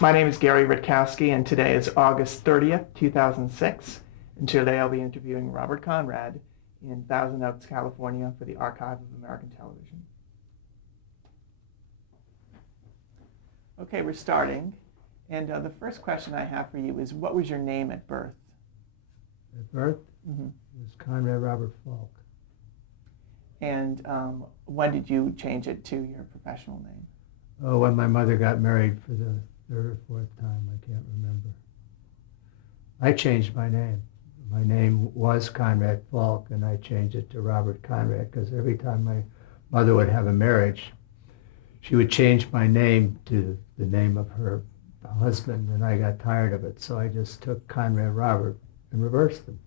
My name is Gary Rutkowski, and today is August 30th, 2006. And today I'll be interviewing Robert Conrad in Thousand Oaks, California for the Archive of American Television. Okay, we're starting. And the first question I have for you is, what was your name at birth? At birth, Mm-hmm. it was Conrad Robert Falk. And when did you change it to your professional name? Oh, when my mother got married for the third or fourth time, I can't remember. I changed my name. My name was Conrad Falk, and I changed it to Robert Conrad because every time my mother would have a marriage, she would change my name to the name of her husband, and I got tired of it, so I just took Conrad Robert and reversed them.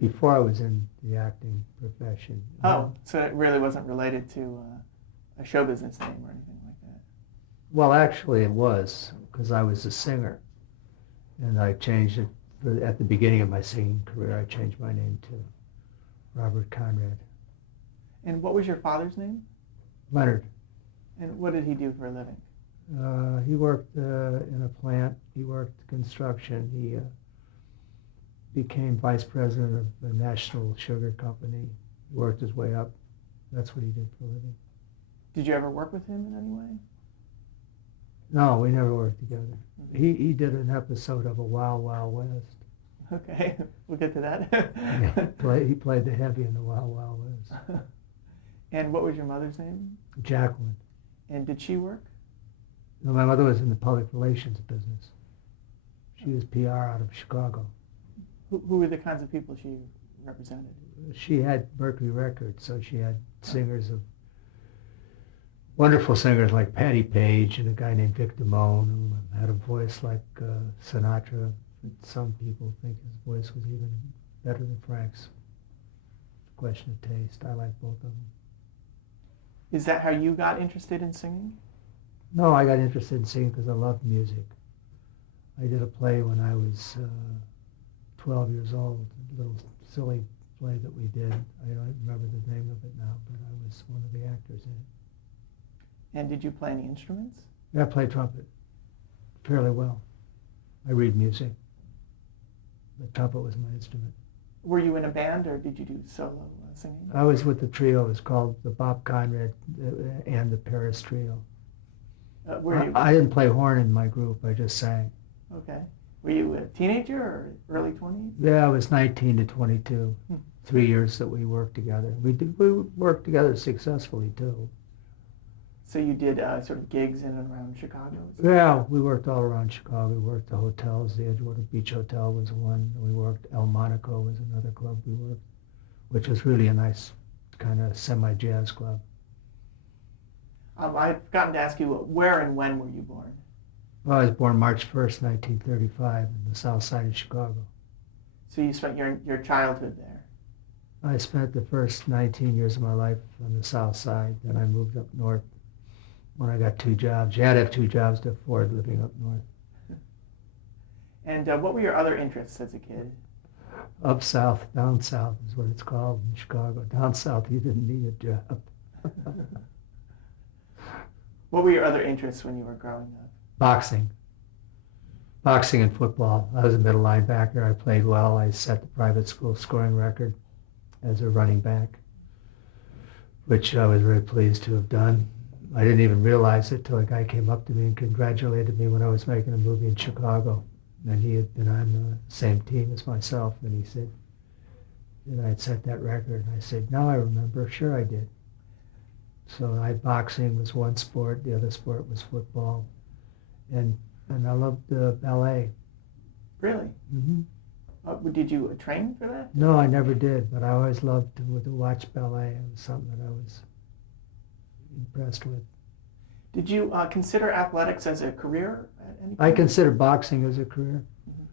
Before I was in the acting profession. Oh, so it really wasn't related to a show business name or anything like that? Well, actually it was, because I was a singer. And I changed it, at the beginning of my singing career, I changed my name to Robert Conrad. And what was your father's name? Leonard. And what did he do for a living? He worked in a plant. He worked construction. He became vice president of the National Sugar Company. He worked his way up. That's what he did for a living. Did you ever work with him in any way? No, we never worked together. Mm-hmm. He did an episode of A Wild Wild West. Okay, we'll get to that. Yeah, he played the heavy in The Wild Wild West. And what was your mother's name? Jacqueline. And did she work? No, my mother was in the public relations business. She was PR out of Chicago. Who were the kinds of people she represented? She had Berkeley Records, so she had singers of wonderful singers like Patti Page and a guy named Vic Damone who had a voice like Sinatra. Some people think his voice was even better than Frank's. It's a question of taste. I like both of them. Is that how you got interested in singing? No, I got interested in singing because I loved music. I did a play when I was 12 years old, a little silly play that we did. I don't remember the name of it now, but I was one of the actors in it. And did you play any instruments? Yeah, I play trumpet fairly well. I read music. The trumpet was my instrument. Were you in a band or did you do solo singing? I was with the trio. It was called the Bob Conrad and the Paris Trio. I didn't play horn in my group. I just sang. Okay. Were you a teenager or early 20s? Yeah, I was 19 to 22. 3 years that we worked together. We worked together successfully, too. So you did sort of gigs in and around Chicago? Yeah, we worked all around Chicago. We worked the hotels. The Edgewater Beach Hotel was one. We worked El Monaco was another club we worked, which was really a nice kind of semi-jazz club. I've forgotten to ask you, where and when were you born? Well, I was born March 1st, 1935, in the south side of Chicago. So you spent your childhood there? I spent the first 19 years of my life on the south side. Then I moved up north when I got 2 jobs. You had to have 2 jobs to afford living up north. And what were your other interests as a kid? Up south, down south is what it's called in Chicago. Down south, you didn't need a job. What were your other interests when you were growing up? Boxing. Boxing and football. I was a middle linebacker. I played well. I set the private school scoring record as a running back, which I was very pleased to have done. I didn't even realize it till a guy came up to me and congratulated me when I was making a movie in Chicago. And he had been on the same team as myself, and he said that I had set that record. And I said, now I remember. Sure I did. So boxing was one sport. The other sport was football. And I loved ballet. Really? Mm-hmm. Did you train for that? No, I never did, but I always loved to watch ballet. It was something that I was impressed with. Did you consider athletics as a career at any point? I considered boxing as a career. Mm-hmm.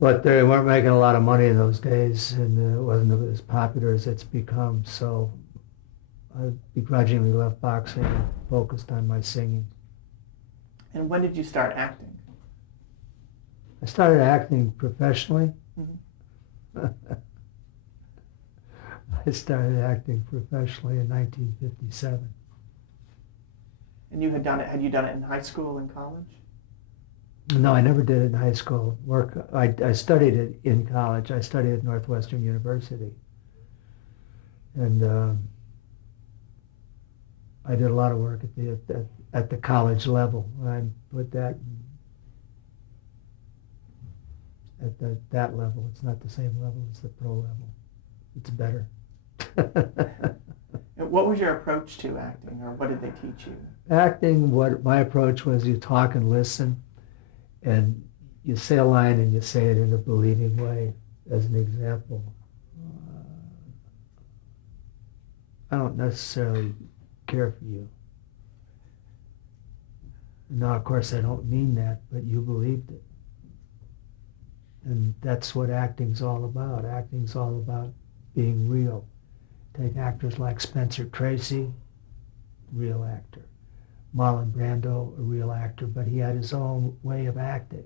But they weren't making a lot of money in those days, and it wasn't as popular as it's become, so I begrudgingly left boxing and focused on my singing. And when did you start acting? I started acting professionally. Mm-hmm. I started acting professionally in 1957. And had you done it in high school and college? No, I never did it in high school. I studied it in college. I studied at Northwestern University. And I did a lot of work at the college level. I put that that level. It's not the same level as the pro level. It's better. And what was your approach to acting, or what did they teach you? Acting, what my approach was, you talk and listen, and you say a line and you say it in a believing way. As an example, I don't necessarily care for you. Now, of course, I don't mean that, but you believed it. And that's what acting's all about. Acting's all about being real. Take actors like Spencer Tracy, real actor. Marlon Brando, a real actor, but he had his own way of acting.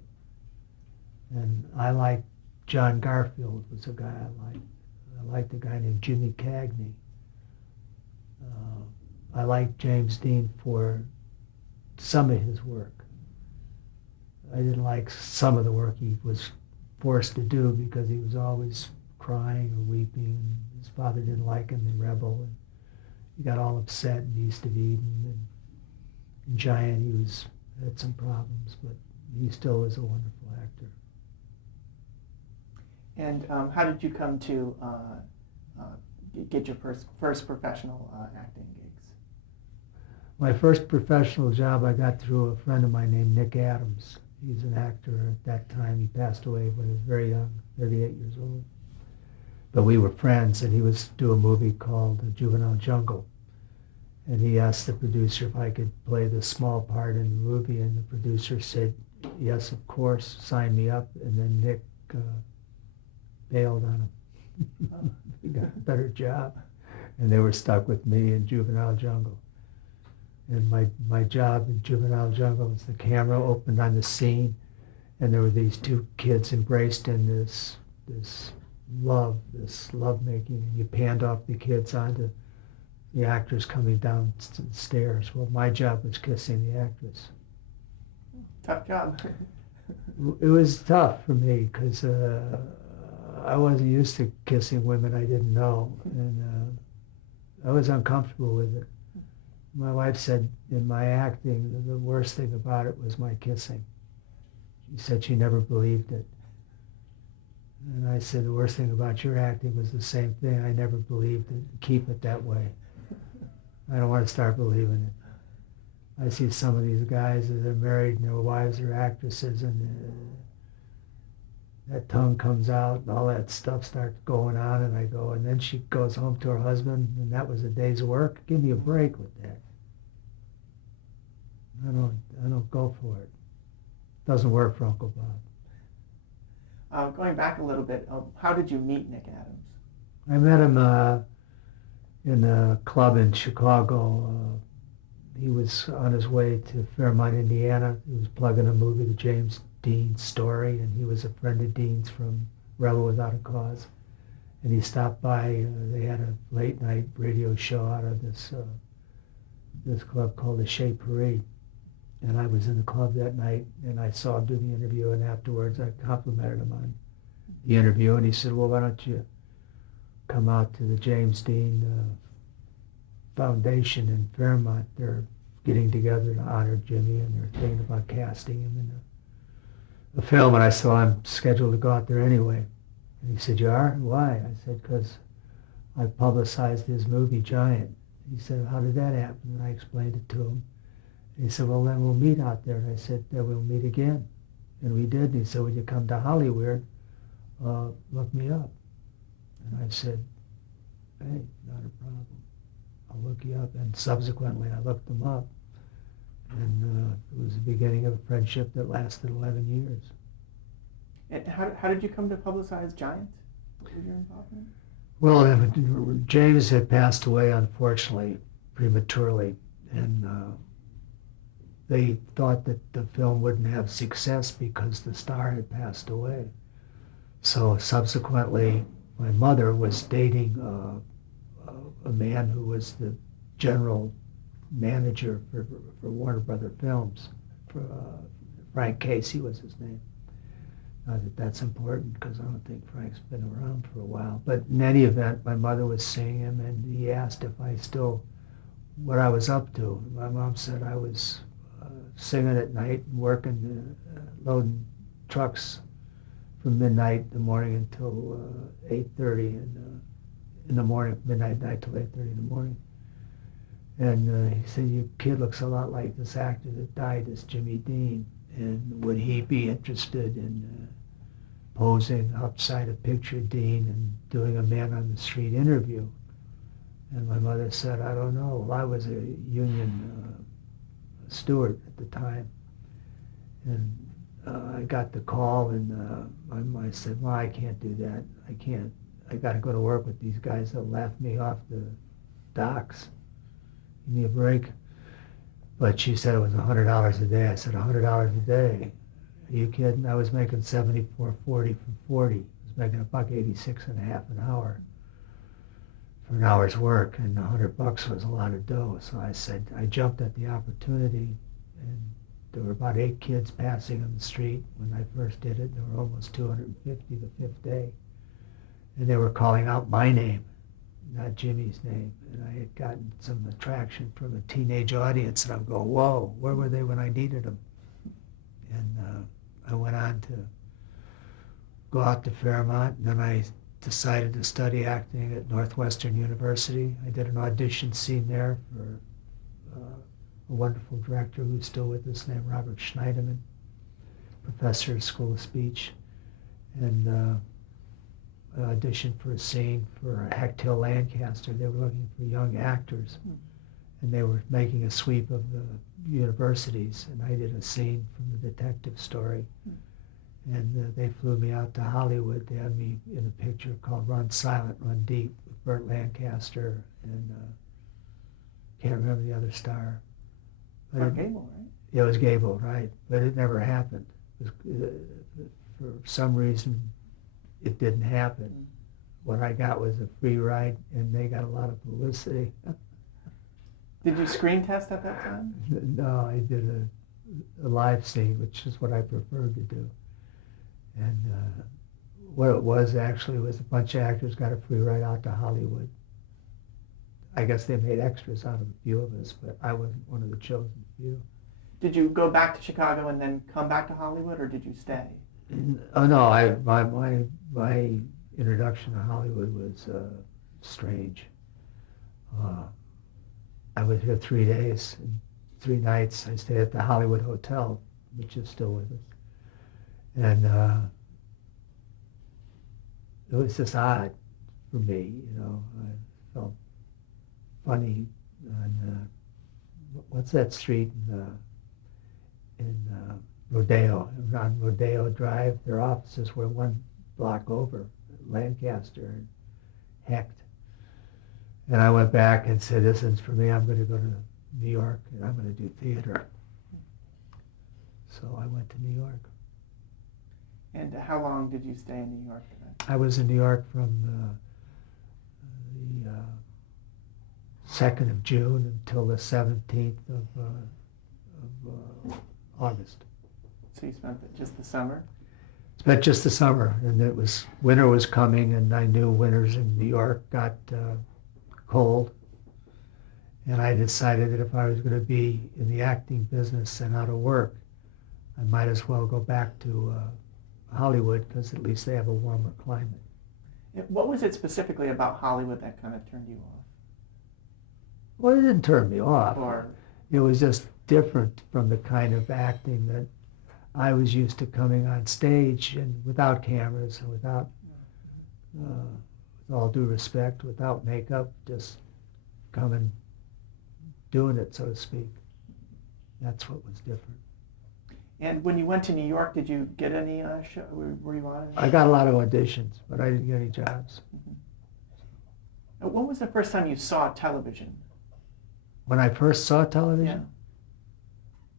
And I like John Garfield was a guy I liked. I liked a guy named Jimmy Cagney. I liked James Dean for some of his work. I didn't like some of the work he was forced to do because he was always crying or weeping. His father didn't like him in Rebel, and he got all upset in East of Eden. And in Giant, he had some problems, but he still was a wonderful actor. And how did you come to get your first professional acting gigs? My first professional job I got through a friend of mine named Nick Adams. He's an actor at that time. He passed away when he was very young, 38 years old. But we were friends, and he was doing a movie called Juvenile Jungle. And he asked the producer if I could play the small part in the movie, and the producer said, yes, of course, sign me up. And then Nick bailed on him. He got a better job, and they were stuck with me in Juvenile Jungle. And my job in Juvenile Jungle was the camera opened on the scene, and there were these two kids embraced in this love making. And you panned off the kids onto the actors coming down the stairs. Well, my job was kissing the actress. Tough job. It was tough for me because I wasn't used to kissing women I didn't know, and I was uncomfortable with it. My wife said in my acting, the worst thing about it was my kissing. She said she never believed it. And I said, the worst thing about your acting was the same thing. I never believed it. Keep it that way. I don't want to start believing it. I see some of these guys that are married and their wives are actresses, and that tongue comes out and all that stuff starts going on, and I go, and then she goes home to her husband, and that was a day's work. Give me a break with that. I don't go for it. Doesn't work for Uncle Bob. Going back a little bit, how did you meet Nick Adams? I met him in a club in Chicago. He was on his way to Fairmont, Indiana. He was plugging a movie to James Dean's Story, and he was a friend of Dean's from Rebel Without a Cause. And he stopped by. They had a late night radio show out of this club called the Chez Paris. And I was in the club that night, and I saw him do the interview, and afterwards I complimented him on the interview, and he said, well, why don't you come out to the James Dean Foundation in Fairmont? They're getting together to honor Jimmy, and they're thinking about casting him in the film. And I said, well, I'm scheduled to go out there anyway. And he said, you are? Why? I said, because I publicized his movie, Giant. He said, how did that happen? And I explained it to him. And he said, well, then we'll meet out there. And I said, then we'll meet again. And we did. And he said, when you come to Hollywood, look me up. And I said, hey, not a problem. I'll look you up. And subsequently, I looked them up. And it was the beginning of a friendship that lasted 11 years. And how did you come to publicize Giant? What was your involvement? Well, James had passed away, unfortunately, prematurely. And they thought that the film wouldn't have success because the star had passed away. So subsequently, my mother was dating a man who was the general manager for Warner Brother Films, Frank Casey was his name. Not that that's important because I don't think Frank's been around for a while. But in any event, my mother was seeing him, and he asked if I still, what I was up to. My mom said I was singing at night and working, loading trucks from midnight in the morning until 8:30 in the morning, midnight night till 8:30 in the morning. And he said, your kid looks a lot like this actor that died, as Jimmy Dean. And would he be interested in posing outside a picture Dean and doing a man on the street interview? And my mother said, I don't know. Well, I was a union steward at the time. And I got the call, and I said, well, I can't do that. I can't. I got to go to work with these guys. They'll laugh me off the docks. Give me a break. But she said it was $100 a day. I said, $100 a day? Are you kidding? I was making $74.40 for 40. I was making $1.86 and a half an hour for an hour's work, and $100 was a lot of dough. So I said, I jumped at the opportunity, and there were about 8 kids passing on the street when I first did it. There were almost 250 the 5th day. And they were calling out my name, not Jimmy's name. And I had gotten some attraction from a teenage audience, and I'm going, whoa, where were they when I needed them? And I went on to go out to Fairmont, and then I decided to study acting at Northwestern University. I did an audition scene there for a wonderful director who's still with us named Robert Schneiderman, professor at School of Speech. And I auditioned for a scene for Hector Lancaster. They were looking for young actors, and they were making a sweep of the universities, and I did a scene from the detective story. And they flew me out to Hollywood. They had me in a picture called Run Silent, Run Deep with Burt Lancaster, and can't remember the other star. Gable, right? Yeah, it was Gable, right? But it never happened. It was, for some reason, it didn't happen. What I got was a free ride, and they got a lot of publicity. Did you screen test at that time? No, I did a live scene, which is what I preferred to do. And what it was actually was a bunch of actors got a free ride out to Hollywood. I guess they made extras out of a few of us, but I wasn't one of the chosen few. Did you go back to Chicago and then come back to Hollywood, or did you stay? Oh no, my introduction to Hollywood was strange. I was here 3 days, and 3 nights. I stayed at the Hollywood Hotel, which is still with us. And it was just odd for me, you know. I felt funny. And what's that street in Rodeo? On Rodeo Drive, their offices were 1 block over, Lancaster and Hecht. And I went back and said, this is for me. I'm going to go to New York, and I'm going to do theater. So I went to New York. And how long did you stay in New York then? I was in New York from the 2nd of June until the 17th of August. So you spent just the summer? Spent just the summer, and it was, winter was coming, and I knew winters in New York got cold. And I decided that if I was going to be in the acting business and out of work, I might as well go back to Hollywood, because at least they have a warmer climate. What was it specifically about Hollywood that kind of turned you off? Well, it didn't turn me off. Or It was just different from the kind of acting that I was used to coming on stage, and without cameras and without, with all due respect, without makeup, just coming, doing it, so to speak. That's what was different. And when you went to New York, did you get any show? Were you on? I got a lot of auditions, but I didn't get any jobs. Mm-hmm. When was the first time you saw television? When I first saw television?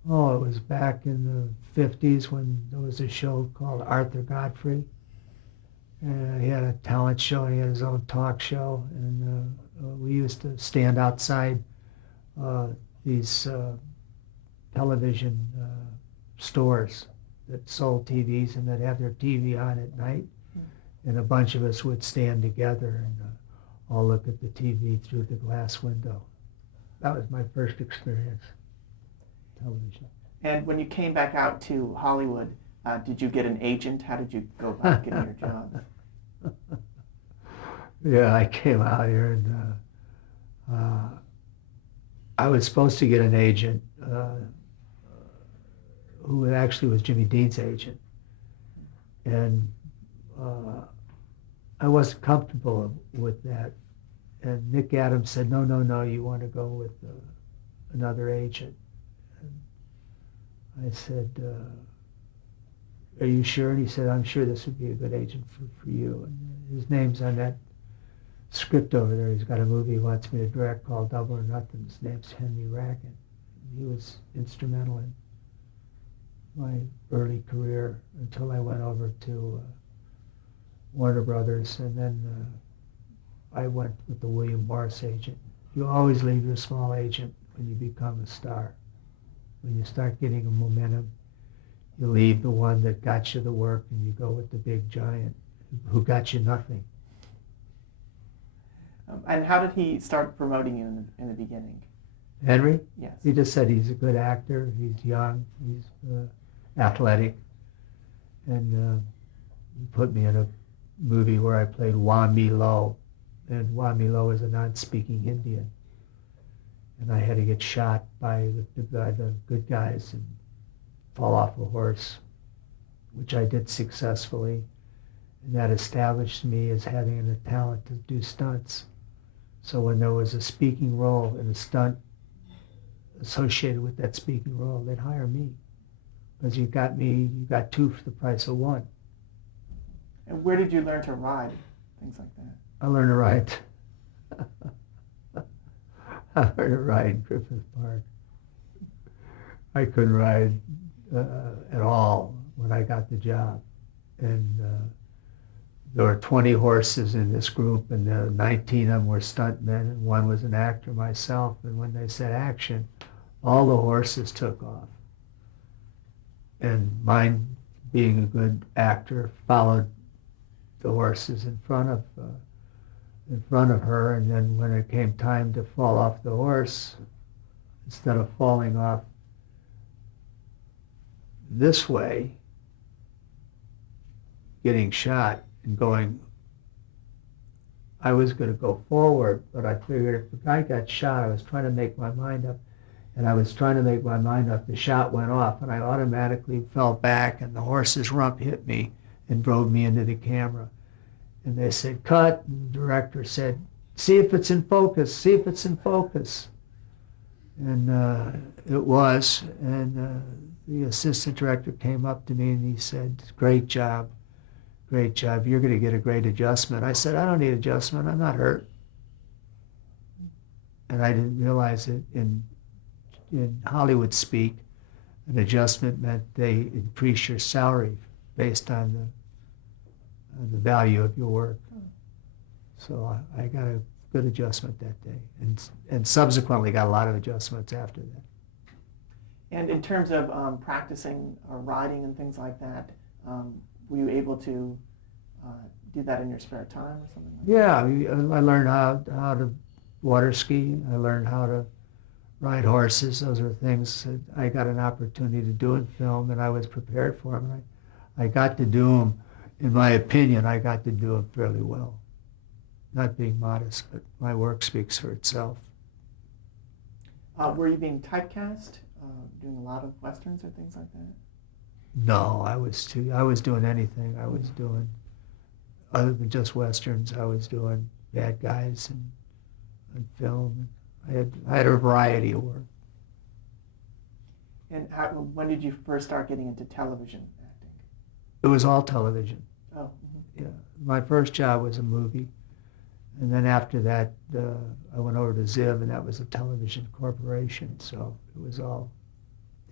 Yeah. Oh, it was back in the 50s when there was a show called Arthur Godfrey. And he had a talent show, and he had his own talk show. And we used to stand outside these television stores that sold TVs and they'd have their TV on at night. And a bunch of us would stand together and all look at the TV through the glass window. That was my first experience, television. And when you came back out to Hollywood, did you get an agent? How did you go about getting your job? Yeah, I came out here and I was supposed to get an agent who actually was Jimmy Dean's agent. And I wasn't comfortable with that. And Nick Adams said, no, you want to go with another agent. And I said, are you sure? And he said, I'm sure this would be a good agent for you. And his name's on that script over there. He's got a movie he wants me to direct called Double or Nothing. His name's Henry Rackett. He was instrumental in my early career until I went over to Warner Brothers, and then I went with the William Morris agent. You always leave your small agent when you become a star. When you start getting a momentum, you leave the one that got you the work and you go with the big giant who got you nothing. And how did he start promoting you in the beginning? Henry? Yes. He just said he's a good actor, he's young, he's athletic, and he put me in a movie where I played Wami Lo, and Wami Lo is a non-speaking Indian. And I had to get shot by the good guys and fall off a horse, which I did successfully. And that established me as having a talent to do stunts. So when there was a speaking role and a stunt associated with that speaking role, they'd hire me. Because you got two for the price of one. And where did you learn to ride? Things like that. I learned to ride. I learned to ride in Griffith Park. I couldn't ride at all when I got the job. And there were 20 horses in this group, and 19 of them were stuntmen, and one was an actor, myself. And when they said action, all the horses took off. And mine, being a good actor, followed the horses in front of her, and then when it came time to fall off the horse, instead of falling off this way, getting shot and going, I was going to go forward, but I figured if the guy got shot, I was trying to make my mind up, and I was trying to make my mind up, the shot went off, and I automatically fell back, and the horse's rump hit me and drove me into the camera. And they said, cut. And the director said, see if it's in focus, see if it's in focus. And it was. And the assistant director came up to me and he said, great job, you're going to get a great adjustment. I said, I don't need adjustment, I'm not hurt. And I didn't realize that in Hollywood speak, an adjustment meant they increase your salary based on the value of your work. So I got a good adjustment that day, and subsequently got a lot of adjustments after that. And in terms of practicing or riding and things like that, were you able to do that in your spare time or something like Yeah, I learned how to water ski. I learned how to ride horses. Those are things that I got an opportunity to do in film, and I was prepared for them. I got to do them. In my opinion, I got to do them fairly well. Not being modest, but my work speaks for itself. Were you being typecast, doing a lot of westerns or things like that? No, I was doing anything. I was doing, other than just westerns, I was doing bad guys and film. I had a variety of work. And when did you first start getting into television acting? It was all television. Oh. Mm-hmm. Yeah, my first job was a movie, and then after that, I went over to Ziv, and that was a television corporation, so it was all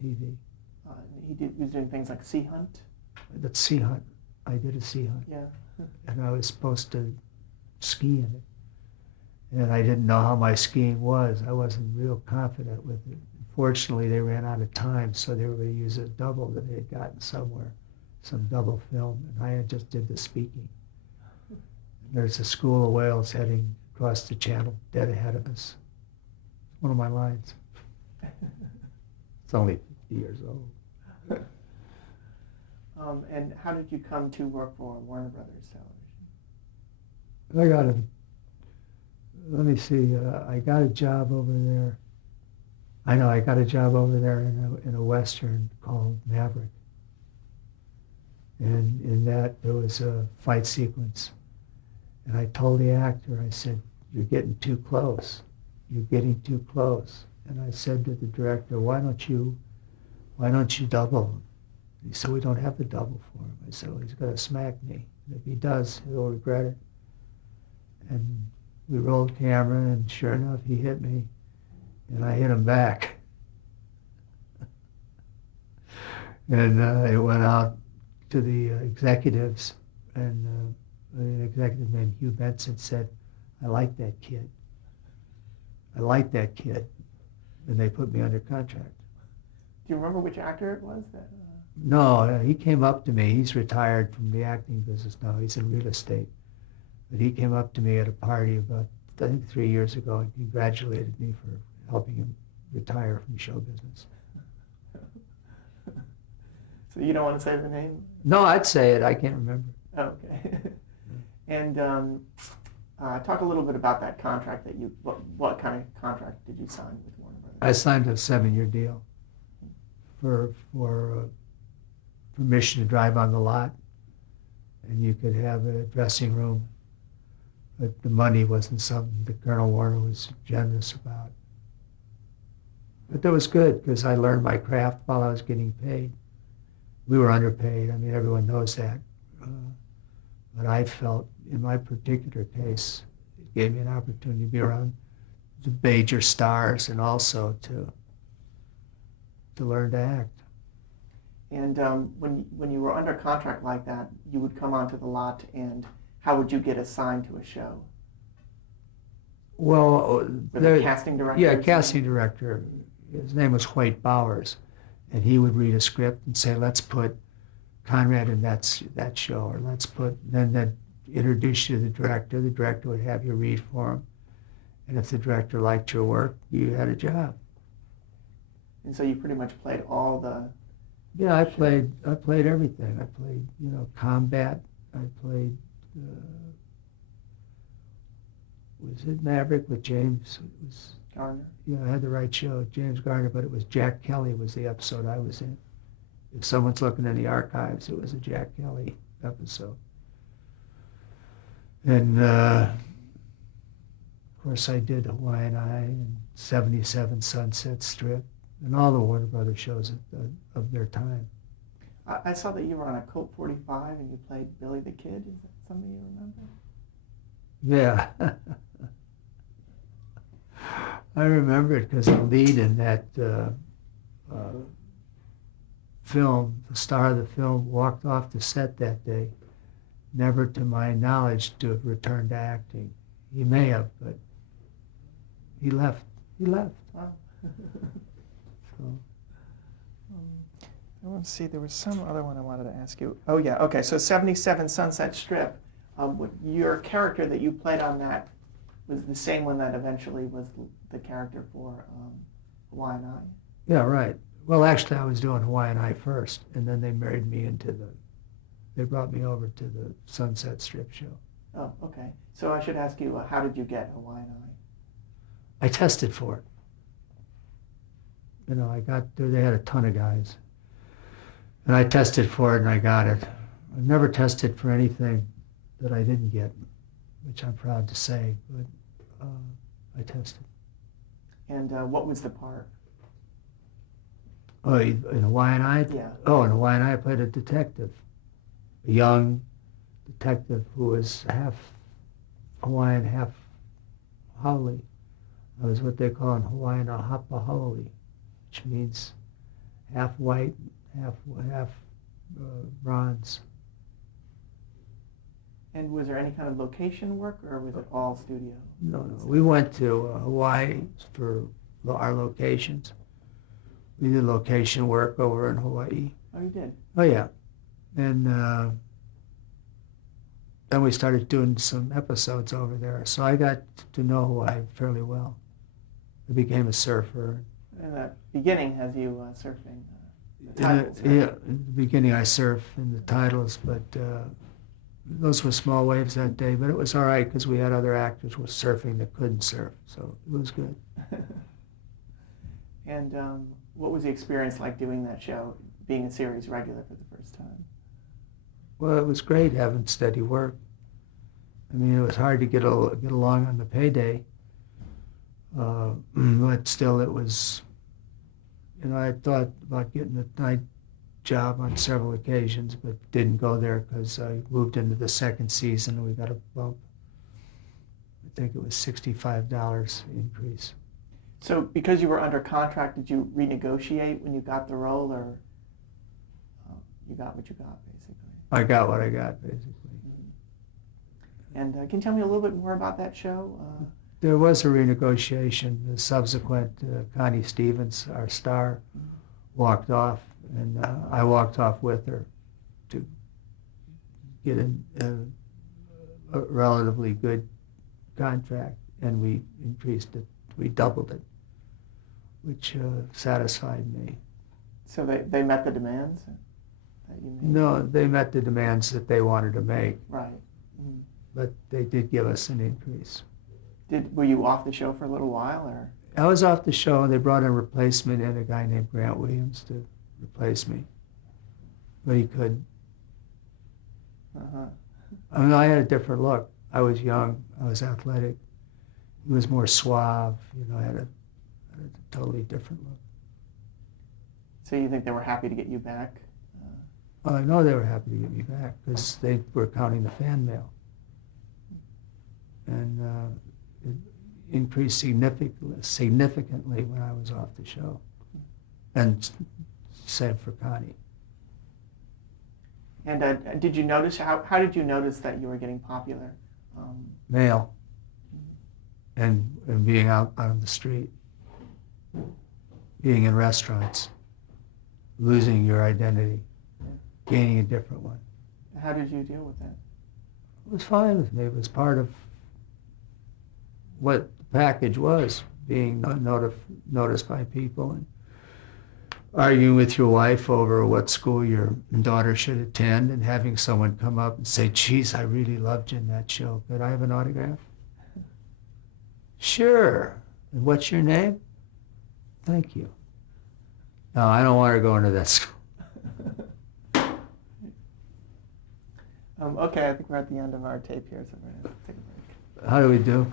TV. He was doing things like Sea Hunt? That Sea Hunt. I did a Sea Hunt. Yeah. And I was supposed to ski in it. And I didn't know how my skiing was. I wasn't real confident with it. unfortunately, they ran out of time, so they were going to use a double that they had gotten somewhere, some double film, and I just did the speaking. There's a school of whales heading across the channel, dead ahead of us. One of my lines. It's only 50 years old. And how did you come to work for Warner Brothers Television? I got a, let me see, I got a job over there. I know, I got a job over there in a Western called Maverick. And in that, there was a fight sequence. And I told the actor, I said, "You're getting too close. You're getting too close." And I said to the director, why don't you double him? He said, "We don't have the double for him." I said, "Well, he's going to smack me. And if he does, he'll regret it." And we rolled camera, and sure enough, he hit me, and I hit him back. And it went out to the executives, and an executive named Hugh Benson said, "I like that kid. I like that kid." And they put me under contract. Do you remember which actor it was that? No, he came up to me. He's retired from the acting business now. He's in real estate. But he came up to me at a party about, I think, 3 years ago and congratulated me for helping him retire from show business. So you don't want to say the name? No, I'd say it. I can't remember. Oh, okay. And talk a little bit about that contract that what kind of contract did you sign with Warner Brothers? I signed a 7-year deal for permission to drive on the lot, and you could have a dressing room, but the money wasn't something that Colonel Warner was generous about. But that was good because I learned my craft while I was getting paid. We were underpaid. I mean, everyone knows that. But I felt, in my particular case, it gave me an opportunity to be around the major stars and also to learn to act. And when you were under contract like that, you would come onto the lot, and how would you get assigned to a show? Well, the casting director? Yeah, casting director. His name was Hoyt Bowers, and he would read a script and say, "Let's put Conrad in that show," or "Let's put," then they'd introduce you to the director. The director would have you read for him, and if the director liked your work, you had a job. And so you pretty much played all the... Yeah, I played everything. I played, combat. I played, was it Maverick with James? It was Garner? Yeah, I had the right show, James Garner, but it was Jack Kelly was the episode I was in. If someone's looking in the archives, it was a Jack Kelly episode. And, of course, I did Hawaiian Eye and 77 Sunset Strip and all the Warner Brothers shows of their time. I saw that you were on a Colt 45 and you played Billy the Kid. Is that something you remember? Yeah. I remember it because the lead in that film, the star of the film, walked off the set that day, never to my knowledge to have returned to acting. He may have, but he left. Wow. So. I want to see, there was some other one I wanted to ask you. Oh yeah, okay, so 77 Sunset Strip. Your character that you played on that was the same one that eventually was the character for Hawaiian Eye? Yeah, right. Well, actually, I was doing Hawaiian Eye first, and then they married me they brought me over to the Sunset Strip show. Oh, okay. So I should ask you, how did you get Hawaiian Eye? I tested for it. I got there, they had a ton of guys. And I tested for it and I got it. I've never tested for anything that I didn't get, which I'm proud to say, but I tested. And what was the part? Oh, in Hawaiian Eye? Yeah. Oh, in Hawaiian Eye I played a detective. A young detective who was half Hawaiian, half haole. I was what they call in Hawaiian a hapa haole, which means half white, half bronze. And was there any kind of location work, or was it all studio? No. We went to Hawaii for our locations, We did location work over in Hawaii. Oh, you did? Oh yeah, and then we started doing some episodes over there. So I got to know Hawaii fairly well. I became a surfer. In the beginning, has you surfing the In titles, the, right? yeah, in the beginning I surfed in the titles, but those were small waves that day. But it was all right because we had other actors who were surfing that couldn't surf, so it was good. And what was the experience like doing that show, being a series regular for the first time? Well, it was great having steady work. I mean, it was hard to get along on the payday, but still it was, I thought about getting a night job on several occasions, but didn't go there because I moved into the second season and we got a bump. I think it was $65 increase. So because you were under contract, did you renegotiate when you got the role, or you got what you got, basically? I got what I got, basically. And can you tell me a little bit more about that show? There was a renegotiation. The subsequent, Connie Stevens, our star, walked off, and I walked off with her to get a relatively good contract, and we increased it. We doubled it, which satisfied me. So they met the demands that you made? No, they met the demands that they wanted to make, Right. Mm. but they did give us an increase. Were you off the show for a little while, or? I was off the show, and they brought a replacement in, a guy named Grant Williams, to replace me, but he couldn't. Uh-huh. I mean, I had a different look. I was young. I was athletic. He was more suave. I had a totally different look. So you think they were happy to get you back? Well, I know they were happy to get me back because they were counting the fan mail. And it increased significantly when I was off the show. And same for Connie. And did you notice, how did you notice that you were getting popular? Mail. And being out on the street. Being in restaurants. Losing your identity. Gaining a different one. How did you deal with that? It was fine with me. It was part of what the package was, being noticed by people and arguing with your wife over what school your daughter should attend, and having someone come up and say, geez, I really loved you in that show. Could I have an autograph? Sure. And what's your name? Thank you. No, I don't want her going to that school. Okay, I think we're at the end of our tape here, so we're going to take a break. How do we do?